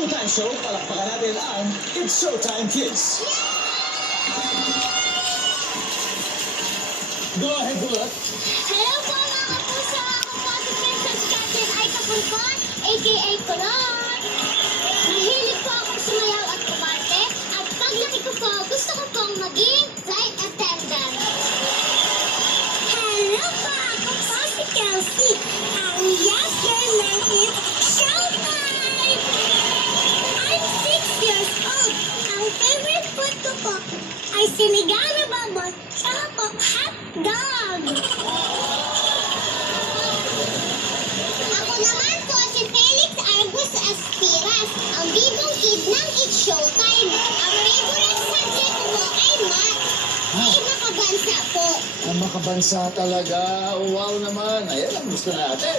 Showtime Show, palakpakan natin ang It's Showtime Kids. Go ahead, Bulat. Hello po mga kapuso! Ako po si Princess Catherine Ay Kapulkon, a.k.a. Kulot. Mahilig po akong sumayaw at kumarte, at paglaki ko po, gusto ko pong maging flight attendant. Hello po! Ako po si Kelsey, ang yes girl ng It's Showtime! I'm 6 years old. Ang favorite food ko po ay sinigang na baboy, tsaka po hotdog. Ako naman po si Felix Argus Aspiras, ang bidong kid ng It's Showtime. Ang favorite subject ko po ay math. Ay makabansa po. Ang makabansa talaga. Oh, wow naman. Ayan ang gusto natin.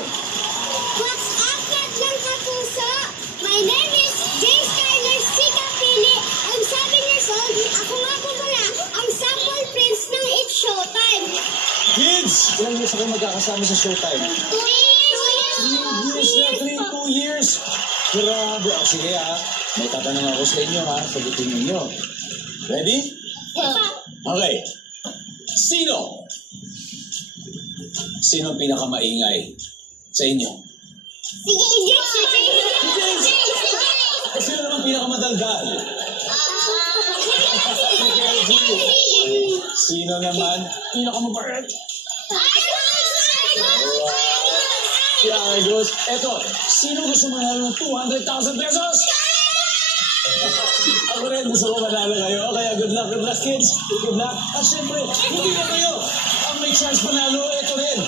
What's up, Katlang Kapuso? My name is James Skyler Sikapili. I'm 7 years old. Ako nga po muna ang sample prince ng It's Showtime. Kids, ilang years ako magkakasama sa Showtime? 2 years. 2 years. Grabe. O, sige ha. May tatanong ako sa inyo ha. Sagutin ninyo. Ready? Okay. Sino? Sino ang pinakamaingay sa inyo? Sige, James. Sino naman pinakamadaldal? Sino naman pinakamabait? Si Argus. Eto, sino gusto manalo ng 200,000 pesos? Ako rin, gusto ko manalo kayo. Kaya good luck, kids. Good luck. At syempre, hindi na kayo ang may chance manalo. Ito rin.